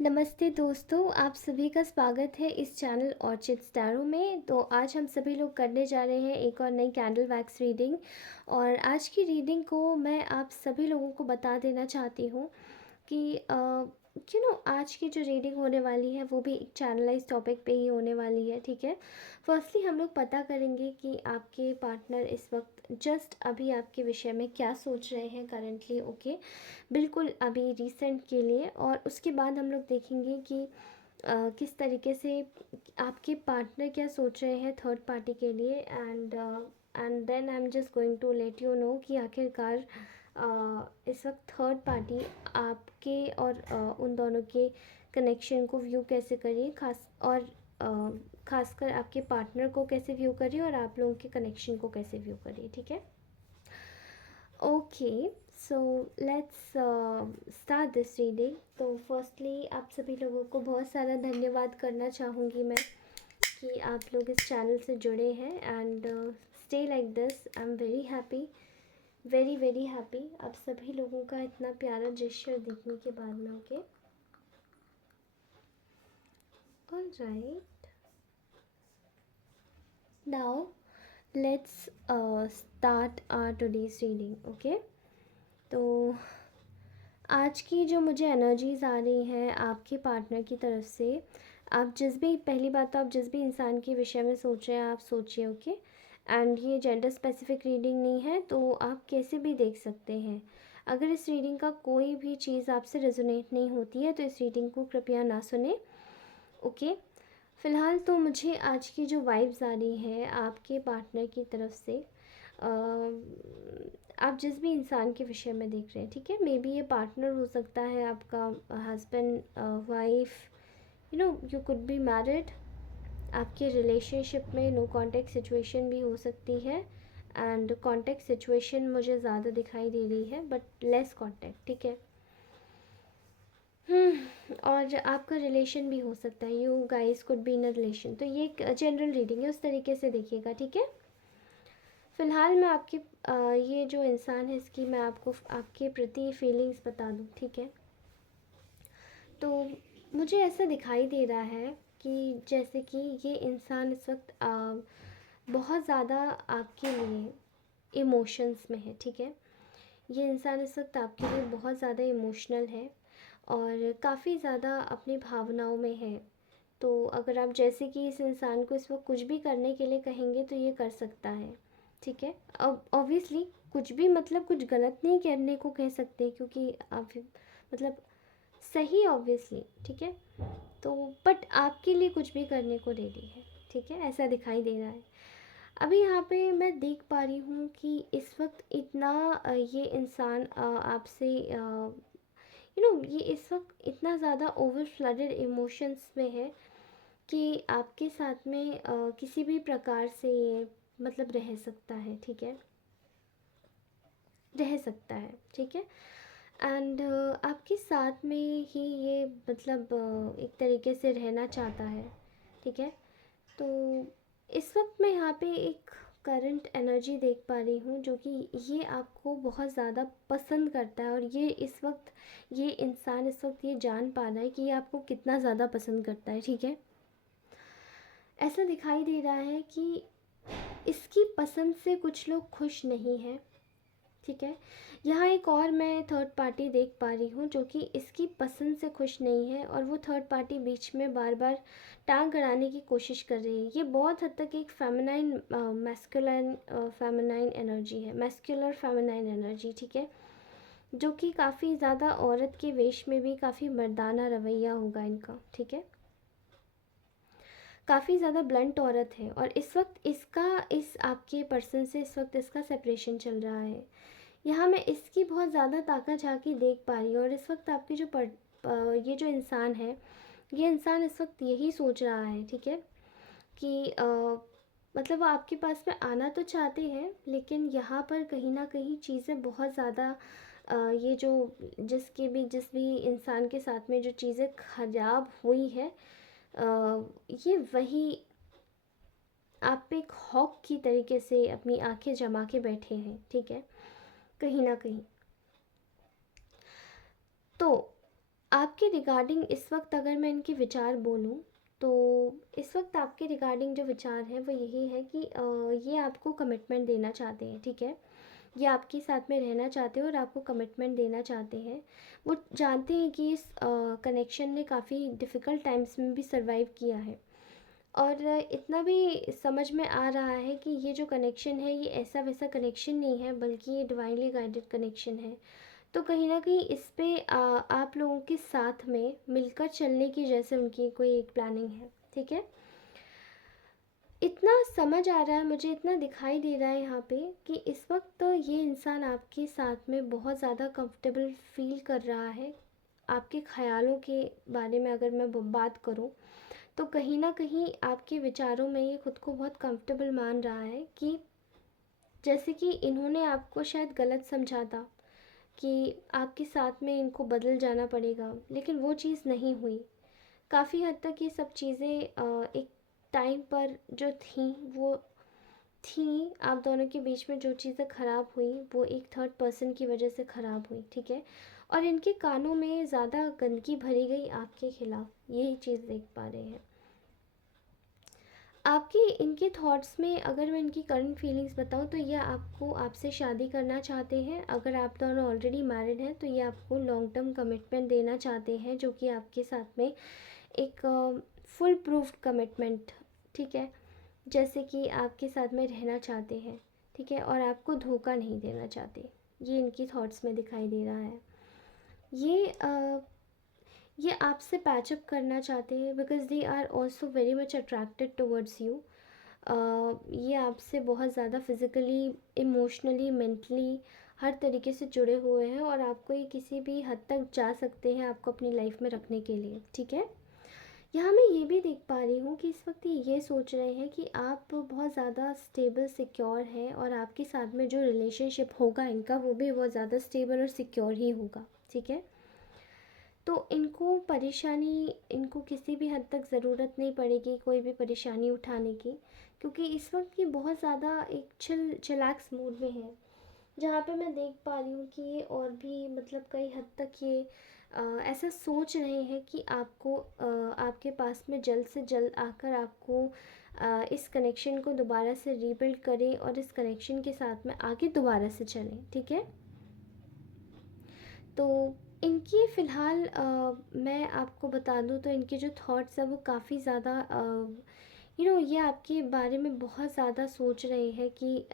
नमस्ते दोस्तों, आप सभी का स्वागत है इस चैनल ऑर्चिड स्टैरो में। तो आज हम सभी लोग करने जा रहे हैं एक और नई कैंडल वैक्स रीडिंग। और आज की रीडिंग को मैं आप सभी लोगों को बता देना चाहती हूँ कि आज की जो रीडिंग होने वाली है वो भी एक चैनलाइज टॉपिक पे ही होने वाली है। ठीक है, फर्स्टली हम लोग पता करेंगे कि आपके पार्टनर इस वक्त जस्ट अभी आपके विषय में क्या सोच रहे हैं करंटली। ओके, बिल्कुल अभी रिसेंट के लिए। और उसके बाद हम लोग देखेंगे कि किस तरीके से आपके पार्टनर क्या सोच रहे हैं थर्ड पार्टी के लिए। And then I am just going to let you know कि आखिरकार इस वक्त थर्ड पार्टी आपके और उन दोनों के कनेक्शन को व्यू कैसे करिए, खासकर आपके पार्टनर को कैसे व्यू करिए और आप लोगों के कनेक्शन को कैसे व्यू करिए। ठीक है, okay, so let's start this reading. तो फर्स्टली आप सभी लोगों को बहुत सारा धन्यवाद करना चाहूँगी मैं कि आप लोग इस चैनल से जुड़े हैं। And stay like this, I am very happy, very very happy आप सभी लोगों का इतना प्यारा जेस्चर देखने के बाद में। Okay, all right, now let's start our today's reading. Okay, तो आज की जो मुझे एनर्जीज़ आ रही हैं आपके पार्टनर की तरफ से, आप जिस भी, पहली बात तो आप जिस भी इंसान के विषय में सोच रहे हैं आप सोचिए। ओके, एंड ये जेंडर स्पेसिफिक रीडिंग नहीं है, तो आप कैसे भी देख सकते हैं। अगर इस रीडिंग का कोई भी चीज़ आपसे रेजोनेट नहीं होती है तो इस रीडिंग को कृपया ना सुने। ओके, फ़िलहाल तो मुझे आज की जो वाइब्स आ रही है आपके पार्टनर की तरफ से, आप जिस भी इंसान के विषय में देख रहे हैं, ठीक है, मे बी ये पार्टनर हो सकता है आपका, husband, wife, you could be married. आपके रिलेशनशिप में नो कॉन्टेक्ट सिचुएशन भी हो सकती है। एंड कॉन्टेक्ट सिचुएशन मुझे ज़्यादा दिखाई दे रही है बट लेस कॉन्टेक्ट। ठीक है, और आपका रिलेशन भी हो सकता है, you guys could be in a relation. तो ये एक जनरल रीडिंग है, उस तरीके से देखिएगा। ठीक है, फ़िलहाल मैं आपकी ये जो इंसान है इसकी मैं आपको आपके प्रति फीलिंग्स बता दूँ। ठीक है, तो मुझे ऐसा दिखाई दे रहा है कि जैसे कि ये इंसान इस वक्त बहुत ज़्यादा आपके लिए इमोशंस में है। ठीक है, ये इंसान इस वक्त आपके लिए बहुत ज़्यादा इमोशनल है और काफ़ी ज़्यादा अपनी भावनाओं में है। तो अगर आप जैसे कि इस इंसान को इस वक्त कुछ भी करने के लिए कहेंगे तो ये कर सकता है। ठीक है, अब ऑब्वियसली कुछ भी मतलब कुछ गलत नहीं करने को कह सकते क्योंकि आप मतलब सही ऑब्वियसली। ठीक है, तो बट आपके लिए कुछ भी करने को रेडी है। ठीक है, ऐसा दिखाई दे रहा है। अभी यहाँ पे मैं देख पा रही हूँ कि इस वक्त इतना ये इंसान आपसे ये इस वक्त इतना ज़्यादा ओवर फ्लडेड इमोशंस में है कि आपके साथ में किसी भी प्रकार से ये मतलब रह सकता है। ठीक है, रह सकता है। ठीक है, एंड आपके साथ में ही ये मतलब एक तरीके से रहना चाहता है। ठीक है, तो इस वक्त मैं यहाँ पे एक करंट एनर्जी देख पा रही हूँ जो कि ये आपको बहुत ज़्यादा पसंद करता है। और ये इस वक्त ये इंसान इस वक्त ये जान पा रहा है कि ये आपको कितना ज़्यादा पसंद करता है। ठीक है, ऐसा दिखाई दे रहा है कि इसकी पसंद से कुछ लोग खुश नहीं हैं। ठीक है, यहाँ एक और मैं थर्ड पार्टी देख पा रही हूँ जो कि इसकी पसंद से खुश नहीं है और वो थर्ड पार्टी बीच में बार बार टांग अड़ाने की कोशिश कर रही है। ये बहुत हद तक एक फेमिनाइन मैस्कुलिन फेमिनाइन एनर्जी है, मैस्कुलर फेमिनाइन एनर्जी। ठीक है, जो कि काफ़ी ज़्यादा औरत के वेश में भी काफ़ी मर्दाना रवैया होगा इनका। ठीक है, काफ़ी ज़्यादा ब्लंट औरत है और इस वक्त इसका इस आपके पर्सन से इस वक्त इसका सेपरेशन चल रहा है। यहाँ मैं इसकी बहुत ज़्यादा ताका झाकी देख पा रही हूँ। और इस वक्त आपकी जो ये जो इंसान है, ये इंसान इस वक्त यही सोच रहा है। ठीक है, कि मतलब वो आपके पास में आना तो चाहते हैं लेकिन यहाँ पर कहीं ना कहीं चीज़ें बहुत ज़्यादा ये जो जिस भी इंसान के साथ में जो चीज़ें ख़राब हुई है, ये वही आप पे एक हॉक की तरीके से अपनी आंखें जमा के बैठे हैं। ठीक है, कहीं ना कहीं। तो आपके रिगार्डिंग इस वक्त अगर मैं इनके विचार बोलूँ, तो इस वक्त आपके रिगार्डिंग जो विचार है वो यही है कि ये आपको कमिटमेंट देना चाहते हैं, ठीक है। ये आपके साथ में रहना चाहते हैं और आपको कमिटमेंट देना चाहते हैं। वो जानते हैं कि इस कनेक्शन ने काफ़ी डिफ़िकल्ट टाइम्स में भी सर्वाइव किया है, और इतना भी समझ में आ रहा है कि ये जो कनेक्शन है ये ऐसा वैसा कनेक्शन नहीं है, बल्कि ये डिवाइनली गाइडेड कनेक्शन है। तो कहीं न कहीं इस पे आप लोगों के साथ में मिलकर चलने की जैसे उनकी कोई एक प्लानिंग है, ठीक है। इतना समझ आ रहा है मुझे, इतना दिखाई दे रहा है यहाँ पे कि इस वक्त तो ये इंसान आपके साथ में बहुत ज़्यादा कंफर्टेबल फ़ील कर रहा है। आपके ख़यालों के बारे में अगर मैं बात करूँ, तो कहीं न कहीं आपके विचारों में ये खुद को बहुत कंफर्टेबल मान रहा है कि जैसे कि इन्होंने आपको शायद गलत समझा था कि आपके साथ में इनको बदल जाना पड़ेगा, लेकिन वो चीज़ नहीं हुई। काफ़ी हद तक ये सब चीज़ें एक टाइम पर जो थी वो थी, आप दोनों के बीच में जो चीज़ें ख़राब हुई वो एक थर्ड पर्सन की वजह से ख़राब हुई, ठीक है। और इनके कानों में ज़्यादा गंदगी भरी गई आपके ख़िलाफ़, यही चीज़ देख पा रहे हैं। आपके इनके थॉट्स में अगर मैं इनकी करंट फीलिंग्स बताऊं, तो ये आपको आपसे शादी करना चाहते हैं। अगर आप दोनों ऑलरेडी मैरिड हैं तो ये आपको लॉन्ग टर्म कमिटमेंट देना चाहते हैं, जो कि आपके साथ में एक फुल प्रूफ्ड कमिटमेंट, ठीक है। जैसे कि आपके साथ में रहना चाहते हैं, ठीक है, और आपको धोखा नहीं देना चाहते। ये इनकी थॉट्स में दिखाई दे रहा है। ये ये आपसे पैचअप करना चाहते हैं because they are also very much attracted towards you. ये आपसे बहुत ज़्यादा फिज़िकली, इमोशनली, मेंटली हर तरीके से जुड़े हुए हैं, और आपको ये किसी भी हद तक जा सकते हैं आपको अपनी लाइफ में रखने के लिए, ठीक है। यहाँ मैं ये भी देख पा रही हूँ कि इस वक्त ये सोच रहे हैं कि आप बहुत ज़्यादा स्टेबल सिक्योर हैं, और आपके साथ में जो रिलेशनशिप होगा इनका वो भी बहुत ज़्यादा स्टेबल और सिक्योर ही होगा, ठीक है। तो इनको किसी भी हद तक ज़रूरत नहीं पड़ेगी कोई भी परेशानी उठाने की, क्योंकि इस वक्त ये बहुत ज़्यादा एक चिलैक्स मूड में है। जहाँ पे मैं देख पा रही हूँ कि ये और भी मतलब कई हद तक ये ऐसा सोच रहे हैं कि आपके पास में जल्द से जल्द आकर आपको इस कनेक्शन को दोबारा से रीबिल्ड करें, और इस कनेक्शन के साथ में आगे दोबारा से चलें, ठीक है। तो इनकी फ़िलहाल मैं आपको बता दूँ तो इनके जो थॉट्स हैं वो काफ़ी ज़्यादा ये आपके बारे में बहुत ज़्यादा सोच रहे हैं कि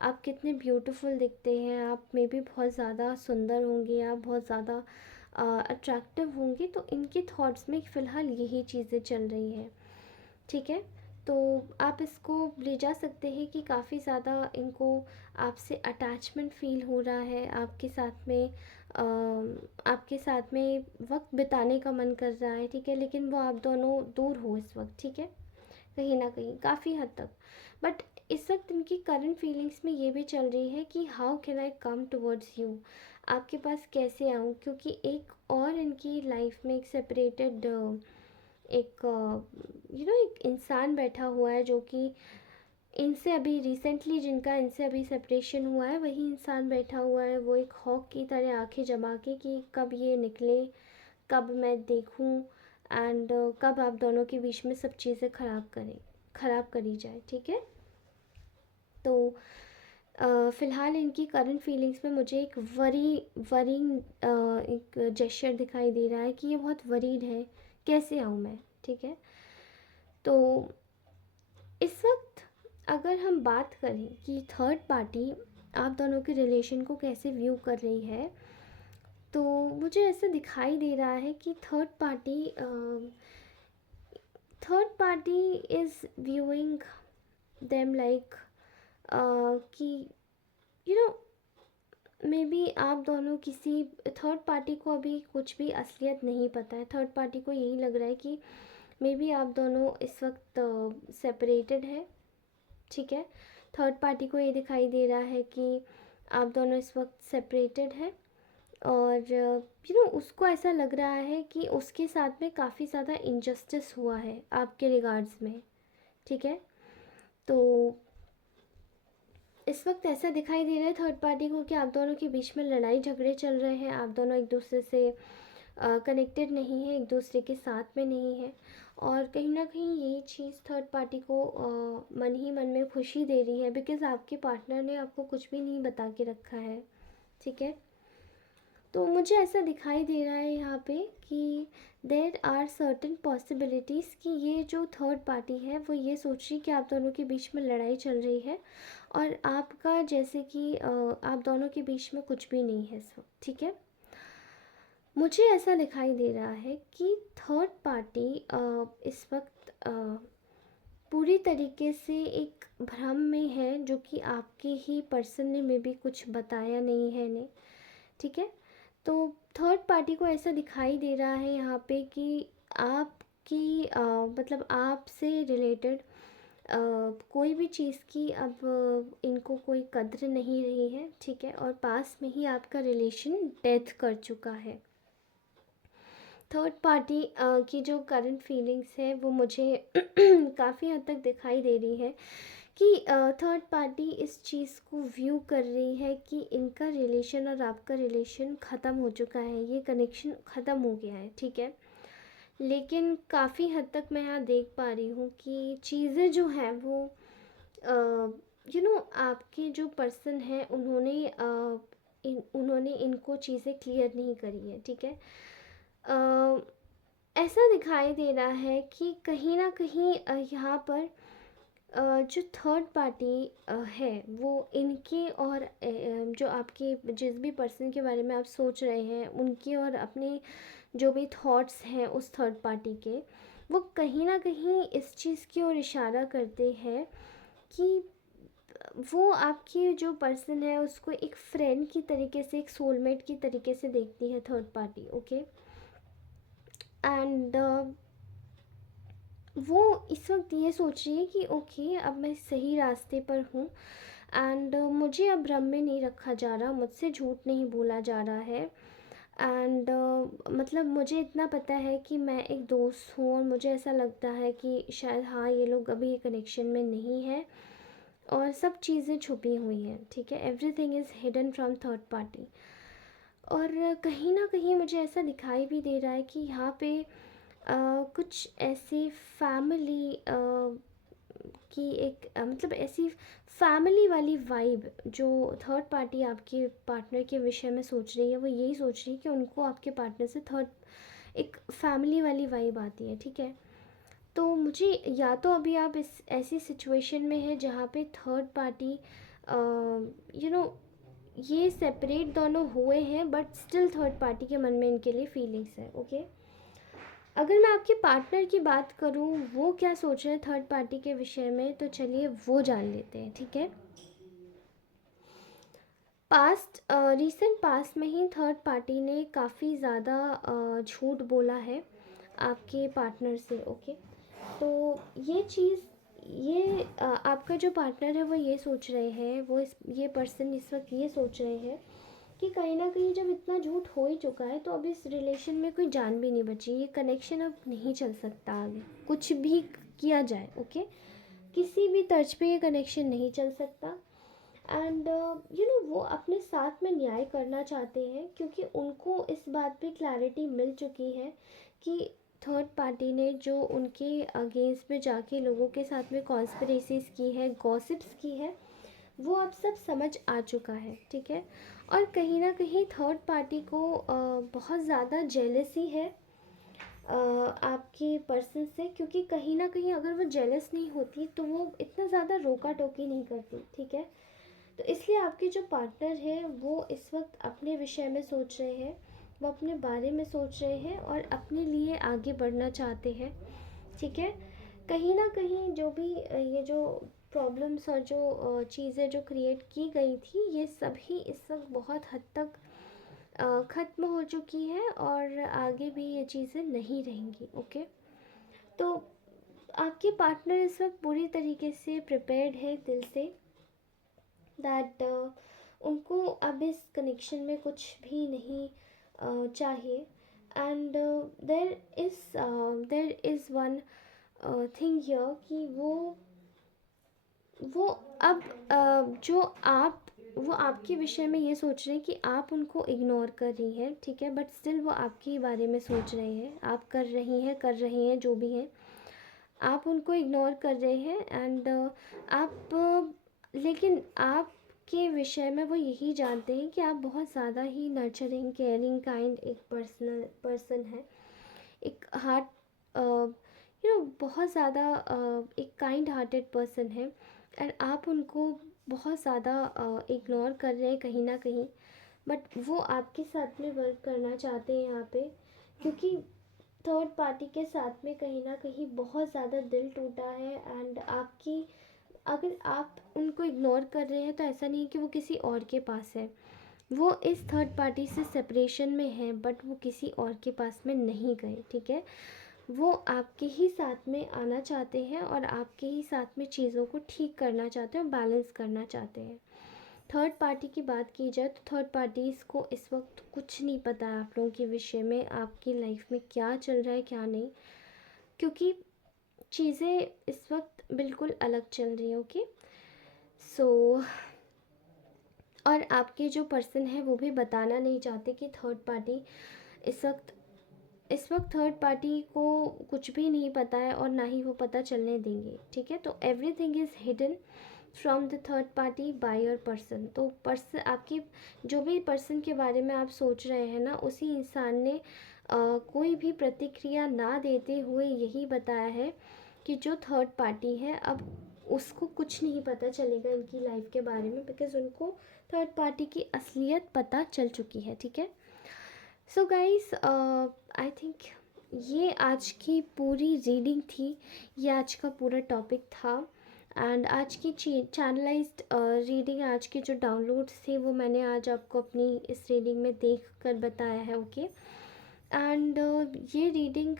आप कितने ब्यूटीफुल दिखते हैं, आप में भी बहुत ज़्यादा सुंदर होंगे, आप बहुत ज़्यादा अट्रैक्टिव होंगे। तो इनके थॉट्स में फ़िलहाल यही चीज़ें चल रही हैं, ठीक है। तो आप इसको ले जा सकते हैं कि काफ़ी ज़्यादा इनको आपसे अटैचमेंट फ़ील हो रहा है, आपके साथ में वक्त बिताने का मन कर रहा है, ठीक है, लेकिन वो आप दोनों दूर हो इस वक्त, ठीक है, कहीं ना कहीं काफ़ी हद तक। बट इस वक्त इनकी करंट फीलिंग्स में ये भी चल रही है कि how can I come towards you, आपके पास कैसे आऊँ, क्योंकि एक और इनकी लाइफ में एक सेपरेटेड एक इंसान बैठा हुआ है, जो कि इनसे अभी रिसेंटली जिनका इनसे अभी सेपरेशन हुआ है, वही इंसान बैठा हुआ है। वो एक हॉक की तरह आंखें जमा के कि कब ये निकले, कब मैं देखूं, एंड कब आप दोनों के बीच में सब चीज़ें ख़राब करी जाए, ठीक है। तो फ़िलहाल इनकी करंट फीलिंग्स में मुझे एक वरिंग एक जेस्चर दिखाई दे रहा है कि ये बहुत वरीड है, कैसे आऊँ मैं, ठीक है। तो इस वक्त अगर हम बात करें कि थर्ड पार्टी आप दोनों के रिलेशन को कैसे व्यू कर रही है, तो मुझे ऐसा दिखाई दे रहा है कि third party is viewing them like कि यू नो मे बी आप दोनों किसी थर्ड पार्टी को अभी कुछ भी असलियत नहीं पता है। थर्ड पार्टी को यही लग रहा है कि मे बी आप दोनों इस वक्त सेपरेटेड है, ठीक है। थर्ड पार्टी को ये दिखाई दे रहा है कि आप दोनों इस वक्त सेपरेटेड हैं, और उसको ऐसा लग रहा है कि उसके साथ में काफ़ी ज़्यादा इनजस्टिस हुआ है आपके रिगार्ड्स में, ठीक है। तो इस वक्त ऐसा दिखाई दे रहा है थर्ड पार्टी को कि आप दोनों के बीच में लड़ाई झगड़े चल रहे हैं, आप दोनों एक दूसरे से कनेक्टेड नहीं है, एक दूसरे के साथ में नहीं है, और कहीं ना कहीं ये चीज़ थर्ड पार्टी को मन ही मन में खुशी दे रही है, बिकॉज़ आपके पार्टनर ने आपको कुछ भी नहीं बता के रखा है, ठीक है। तो मुझे ऐसा दिखाई दे रहा है यहाँ पे कि देर आर सर्टेन पॉसिबिलिटीज़ कि ये जो थर्ड पार्टी है वो ये सोच रही कि आप दोनों के बीच में लड़ाई चल रही है, और आपका जैसे कि आप दोनों के बीच में कुछ भी नहीं है इस वक्त, ठीक है। मुझे ऐसा दिखाई दे रहा है कि थर्ड पार्टी इस वक्त पूरी तरीके से एक भ्रम में है, जो कि आपके ही पर्सन ने मे बी कुछ बताया नहीं है इन्हें, ठीक है। तो थर्ड पार्टी को ऐसा दिखाई दे रहा है यहाँ पे कि आपकी मतलब आपसे रिलेटेड कोई भी चीज़ की अब इनको कोई कद्र नहीं रही है, ठीक है, और पास में ही आपका रिलेशन डेथ कर चुका है। थर्ड पार्टी की जो करंट फीलिंग्स है वो मुझे काफ़ी हद तक दिखाई दे रही है कि थर्ड पार्टी इस चीज़ को व्यू कर रही है कि इनका रिलेशन और आपका रिलेशन ख़त्म हो चुका है, ये कनेक्शन ख़त्म हो गया है, ठीक है। लेकिन काफ़ी हद तक मैं यहाँ देख पा रही हूँ कि चीज़ें जो हैं वो आपके जो पर्सन हैं उन्होंने इनको चीज़ें क्लियर नहीं करी है, ठीक है। ऐसा दिखाई दे रहा है कि कहीं ना कहीं यहाँ पर जो थर्ड पार्टी है वो इनके और जो आपके जिस भी पर्सन के बारे में आप सोच रहे हैं उनके और अपने जो भी थॉट्स हैं उस थर्ड पार्टी के, वो कहीं ना कहीं इस चीज़ की ओर इशारा करते हैं कि वो आपकी जो पर्सन है उसको एक फ्रेंड की तरीके से, एक सोलमेट की तरीके से देखती है थर्ड पार्टी, ओके। एंड वो इस वक्त ये सोच रही है कि ओके अब मैं सही रास्ते पर हूँ, एंड मुझे अब भ्रम में नहीं रखा जा रहा, मुझसे झूठ नहीं बोला जा रहा है, एंड मतलब मुझे इतना पता है कि मैं एक दोस्त हूँ, और मुझे ऐसा लगता है कि शायद हाँ ये लोग अभी कनेक्शन में नहीं है, और सब चीज़ें छुपी हुई हैं, ठीक है, everything is hidden from third party. और कहीं ना कहीं मुझे ऐसा दिखाई भी दे रहा है कि यहाँ पे कुछ ऐसे फैमिली की एक मतलब ऐसी फैमिली वाली वाइब जो थर्ड पार्टी आपके पार्टनर के विषय में सोच रही है, वो यही सोच रही है कि उनको आपके पार्टनर से थर्ड एक फैमिली वाली वाइब आती है, ठीक है। तो मुझे या तो अभी आप इस ऐसी सिचुएशन में है जहाँ पे थर्ड पार्टी यू नो ये सेपरेट दोनों हुए हैं, बट स्टिल थर्ड पार्टी के मन में इनके लिए फीलिंग्स है, ओके। अगर मैं आपके पार्टनर की बात करूं वो क्या सोच रहे हैं थर्ड पार्टी के विषय में, तो चलिए वो जान लेते हैं, ठीक है। पास्ट रीसेंट पास्ट में ही थर्ड पार्टी ने काफ़ी ज़्यादा झूठ बोला है आपके पार्टनर से, ओके। तो ये चीज़ ये आपका जो पार्टनर है वो ये सोच रहे हैं, ये पर्सन इस वक्त ये सोच रहे हैं कि कहीं ना कहीं जब इतना झूठ हो ही चुका है तो अब इस रिलेशन में कोई जान भी नहीं बची, ये कनेक्शन अब नहीं चल सकता आगे, कुछ भी किया जाए, ओके, किसी भी तर्ज पे ये कनेक्शन नहीं चल सकता। एंड वो अपने साथ में न्याय करना चाहते हैं, क्योंकि उनको इस बात पे क्लैरिटी मिल चुकी है कि थर्ड पार्टी ने जो उनके अगेंस्ट में जाके लोगों के साथ में कॉन्स्पिरेसीज की है, गॉसिप्स की है, वो अब सब समझ आ चुका है, ठीक है। और कहीं ना कहीं थर्ड पार्टी को बहुत ज़्यादा जेलसी है आपके पर्सन से, क्योंकि कहीं ना कहीं अगर वो जेलस नहीं होती तो वो इतना ज़्यादा रोका टोकी नहीं करती, ठीक है। तो इसलिए आपके जो पार्टनर है वो इस वक्त अपने विषय में सोच रहे हैं, वो अपने बारे में सोच रहे हैं और अपने लिए आगे बढ़ना चाहते हैं, ठीक है। कहीं ना कहीं जो भी ये जो प्रॉब्लम्स और जो चीज़ें जो क्रिएट की गई थी ये सभी इस वक्त बहुत हद तक ख़त्म हो चुकी है, और आगे भी ये चीज़ें नहीं रहेंगी, ओके। तो आपके पार्टनर इस वक्त पूरी तरीके से प्रिपेयर्ड है दिल से दैट उनको अब इस कनेक्शन में कुछ भी नहीं चाहिए। And there is one thing here कि वो अब जो आप वो आपके विषय में ये सोच रहे हैं कि आप उनको इग्नोर कर रही हैं, ठीक है, बट स्टिल वो आपके ही बारे में सोच रहे हैं, आप कर रही हैं जो भी हैं, आप उनको इग्नोर कर रहे हैं एंड आप लेकिन आपके विषय में वो यही जानते हैं कि आप बहुत ज़्यादा ही नर्चरिंग, केयरिंग, काइंड एक पर्सन है, एक हार्ट बहुत ज़्यादा एक काइंड हार्टेड पर्सन है, एंड आप उनको बहुत ज़्यादा इग्नोर कर रहे हैं कहीं ना कहीं, बट वो आपके साथ में वर्क करना चाहते हैं यहाँ पे, क्योंकि थर्ड पार्टी के साथ में कहीं ना कहीं बहुत ज़्यादा दिल टूटा है, एंड आपकी अगर आप उनको इग्नोर कर रहे हैं तो ऐसा नहीं है कि वो किसी और के पास है, वो इस थर्ड पार्टी से सेपरेशन में है, बट वो किसी और के पास में नहीं गए, ठीक है, वो आपके ही साथ में आना चाहते हैं और आपके ही साथ में चीज़ों को ठीक करना चाहते हैं और बैलेंस करना चाहते हैं। थर्ड पार्टी की बात की जाए तो थर्ड पार्टीज़ को इस वक्त कुछ नहीं पता है आप लोगों के विषय में, आपकी लाइफ में क्या चल रहा है क्या नहीं, क्योंकि चीज़ें इस वक्त बिल्कुल अलग चल रही हैं। ओके, सो और आपके जो पर्सन है वो भी बताना नहीं चाहते कि थर्ड पार्टी इस वक्त थर्ड पार्टी को कुछ भी नहीं पता है और ना ही वो पता चलने देंगे, ठीक है, तो everything is hidden from the third party by your person. तो पर्सन आपकी जो भी पर्सन के बारे में आप सोच रहे हैं ना, उसी इंसान ने कोई भी प्रतिक्रिया ना देते हुए यही बताया है कि जो थर्ड पार्टी है अब उसको कुछ नहीं पता चलेगा इनकी लाइफ के बारे में, बिकॉज उनको थर्ड पार्टी की असलियत पता चल चुकी है, ठीक है। सो गाइस, आई थिंक ये आज की पूरी रीडिंग थी, ये आज का पूरा टॉपिक था, एंड आज की चैनलाइज्ड रीडिंग, आज के जो डाउनलोड्स थे वो मैंने आज आपको अपनी इस रीडिंग में देख कर बताया है। ओके, एंड ये रीडिंग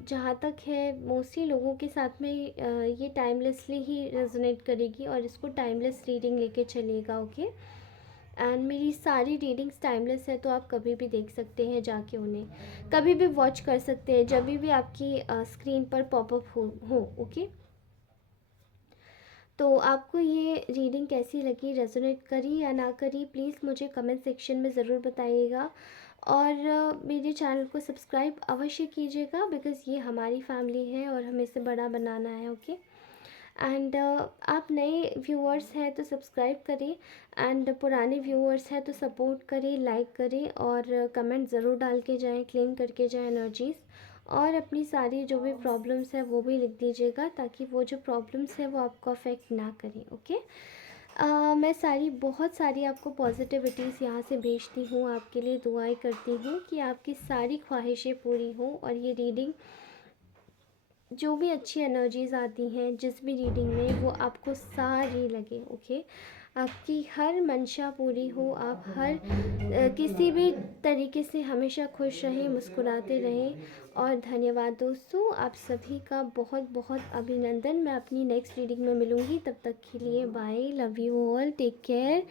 जहाँ तक है मोस्टली लोगों के साथ में ये टाइमलेसली ही रेजोनेट करेगी और इसको टाइमलेस रीडिंग लेके चलेगा। ओके, एंड मेरी सारी रीडिंग्स टाइमलेस है, तो आप कभी भी देख सकते हैं जाके उन्हें, कभी भी वॉच कर सकते हैं जब भी आपकी स्क्रीन पर पॉपअप हो। ओके, तो आपको ये रीडिंग कैसी लगी, रेजोनेट करी या ना करी, प्लीज़ मुझे कमेंट सेक्शन में ज़रूर बताइएगा, और मेरे चैनल को सब्सक्राइब अवश्य कीजिएगा, बिकॉज़ ये हमारी फैमिली है और हमें इसे बड़ा बनाना है। ओके, एंड आप नए व्यूअर्स हैं तो सब्सक्राइब करें, एंड पुराने व्यूअर्स हैं तो सपोर्ट करें, लाइक करें, और कमेंट ज़रूर डाल के जाएँ, क्लेम करके जाएँ एनर्जीज़, और अपनी सारी जो भी प्रॉब्लम्स है वो भी लिख दीजिएगा, ताकि वो जो प्रॉब्लम्स है वो आपको अफेक्ट ना करें। ओके, मैं बहुत सारी आपको पॉजिटिविटीज़ यहाँ से भेजती हूँ, आपके लिए दुआएं करती हूँ कि आपकी सारी ख्वाहिशें पूरी हों, और ये रीडिंग जो भी अच्छी एनर्जीज़ आती हैं जिस भी रीडिंग में, वो आपको सारी लगे। ओके, आपकी हर मंशा पूरी हो, आप हर किसी भी तरीके से हमेशा खुश रहें, मुस्कुराते रहें, और धन्यवाद दोस्तों, आप सभी का बहुत बहुत अभिनंदन। मैं अपनी नेक्स्ट रीडिंग में मिलूँगी, तब तक के लिए bye, love you all, take care,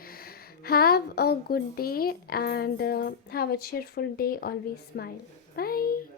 have a good day, and have a cheerful day, always smile, bye.